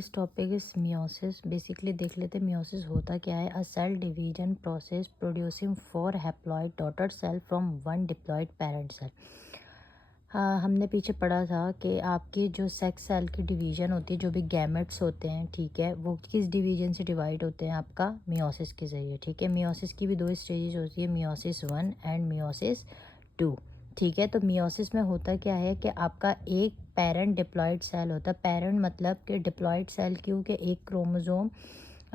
इस topic is meiosis. Basically देख लेते हैं मियोसिस होता क्या है। A cell division process producing 4 haploid daughter cell from 1 diploid parent cell. हमने पीछे पढ़ा था कि आपकी जो सेक्स सेल की डिवीज़न होती है, जो भी गैमेट्स होते हैं, ठीक है, वो किस डिवीज़न से डिवाइड होते हैं? आपका मियोसिस के ज़रिए, ठीक है। मियोसिस की भी 2 स्टेजेस होती है, मियोसिस 1 एंड मियोसिस 2, ठीक है। तो मियोसिस में होता क्या है कि आपका एक पेरेंट डिप्लॉइड सेल होता है। पेरेंट मतलब कि डिप्लॉइड सेल क्यों कि एक क्रोमोज़ोम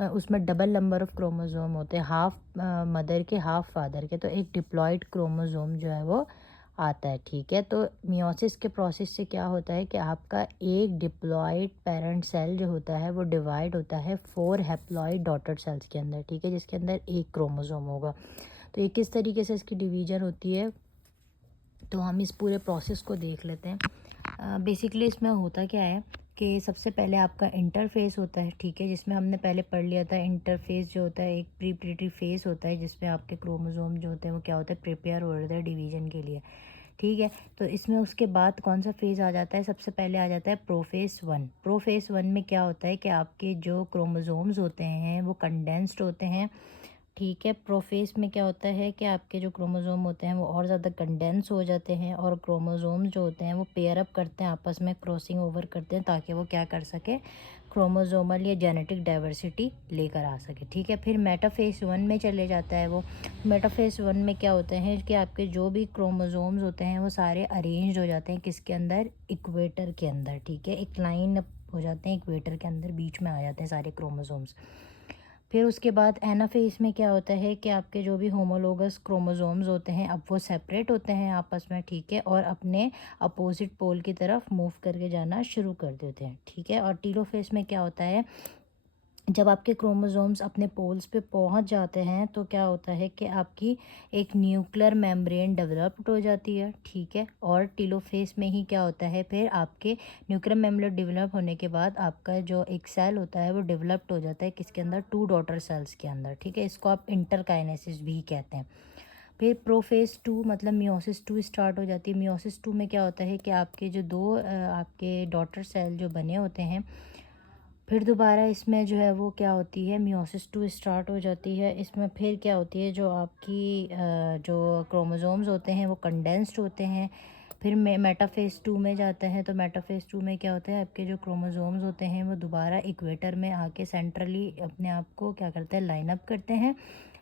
उसमें डबल नंबर ऑफ़ क्रोमोज़ोम होते हैं, हाफ मदर के हाफ फादर के, तो एक डिप्लॉइड क्रोमोज़ोम जो है वो आता है, ठीक है। तो मियोसिस के प्रोसेस से क्या होता है कि आपका एक डिप्लॉइड पेरेंट सेल जो होता है वो डिवाइड होता है 4 हैप्लॉइड डॉटर सेल्स के अंदर, ठीक है, जिसके अंदर एक क्रोमोज़ोम होगा। तो ये किस तरीके से इसकी डिवीज़न होती है, तो हम इस पूरे प्रोसेस को देख लेते हैं। बेसिकली इसमें होता क्या है कि सबसे पहले आपका इंटरफेस होता है, ठीक है, जिसमें हमने पहले पढ़ लिया था। इंटरफेस जो होता है एक प्रीपरेटरी फेस होता है, जिसमें आपके क्रोमोसोम जो होते हैं वो क्या होता है, प्रिपेयर हो रहे थे डिवीज़न के लिए, ठीक है। तो इसमें उसके बाद कौन सा फेज़ आ जाता है? सबसे पहले आ जाता है प्रोफेस 1। प्रोफेस 1 में क्या होता है कि आपके जो क्रोमोसोम्स होते हैं वो कंडेंस्ड होते हैं, ठीक है। प्रोफेस में क्या होता है कि आपके जो क्रोमोसोम होते हैं वो और ज़्यादा कंडेंस हो जाते हैं, और क्रोमोसोम जो होते हैं वो पेयर अप करते हैं, आपस में क्रॉसिंग ओवर करते हैं, ताकि वो क्या कर सके, क्रोमोसोमल या जेनेटिक डाइवर्सिटी लेकर आ सके, ठीक है। फिर मेटाफेस 1 में चले जाता है वो। मेटाफेस 1 में क्या होता है कि आपके जो भी क्रोमोसोम्स होते हैं वो सारे अरेंज हो जाते हैं किसके अंदर, इक्वेटर के अंदर, ठीक है। एक लाइन हो जाते हैं इक्वेटर के अंदर, बीच में आ जाते हैं सारे क्रोमोसोम्स। फिर उसके बाद एनाफेज में क्या होता है कि आपके जो भी होमोलोगस क्रोमोसोम्स होते हैं अब वो सेपरेट होते हैं आपस में, ठीक है, और अपने अपोजिट पोल की तरफ मूव करके जाना शुरू कर देते हैं, ठीक है। और टीलोफेज में क्या होता है, जब आपके क्रोमोसोम्स अपने पोल्स पे पहुंच जाते हैं तो क्या होता है कि आपकी एक न्यूक्लियर मेम्ब्रेन डेवलप्ड हो जाती है, ठीक है। और टीलोफेज में ही क्या होता है, फिर आपके न्यूक्लियर मेम्ब्रेन डेवलप होने के बाद आपका जो एक सेल होता है वो डेवलप्ड हो जाता है किसके अंदर, 2 डॉटर सेल्स के अंदर, ठीक है। इसको आप इंटरकाइनेसिस भी कहते हैं। फिर प्रोफेज 2 मतलब मियोसिस 2 स्टार्ट हो जाती है। मियोसिस 2 में क्या होता है कि आपके जो दो आपके डॉटर सेल जो बने होते हैं, फिर दोबारा इसमें जो है वो क्या होती है, मियोसिस 2 स्टार्ट हो जाती है। इसमें फिर क्या होती है, जो आपकी जो क्रोमोसोम्स होते हैं वो कंडेंस्ड होते हैं। फिर मेटाफेज 2 में जाता है, तो मेटाफेज 2 में क्या होता है, आपके जो क्रोमोसोम्स होते हैं वो दोबारा इक्वेटर में आके सेंट्रली अपने आप को क्या करते हैं, लाइन अप करते हैं।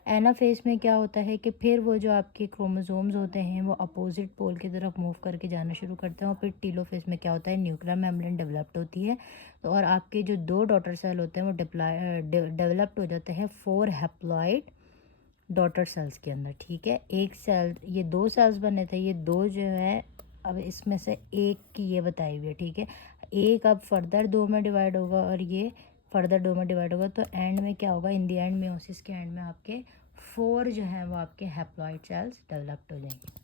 एनाफेज में क्या होता है कि फिर वो जो आपके क्रोमोसोम्स होते हैं वो अपोजिट पोल की तरफ मूव करके जाना शुरू करते हैं। और फिर टीलोफेज में क्या होता है, न्यूक्लियर मेम्ब्रेन डेवलप्ड होती है, तो और आपके जो 2 डॉटर सेल होते हैं वो डेवलप्ड हो जाते हैं 4 हैप्लॉइड डॉटर सेल्स के अंदर, ठीक है। एक सेल, ये 2 सेल्स बने थे, ये 2 जो है अब इसमें से एक की ये बताई हुई है, ठीक है। एक अब फर्दर 2 में डिवाइड होगा और ये फर्दर 2 में डिवाइड होगा, तो एंड में क्या होगा, इन द एंड मियोसिस के एंड में आपके 4 जो हैं वो आपके हैप्लॉइड सेल्स डेवलप्ड हो जाएंगे।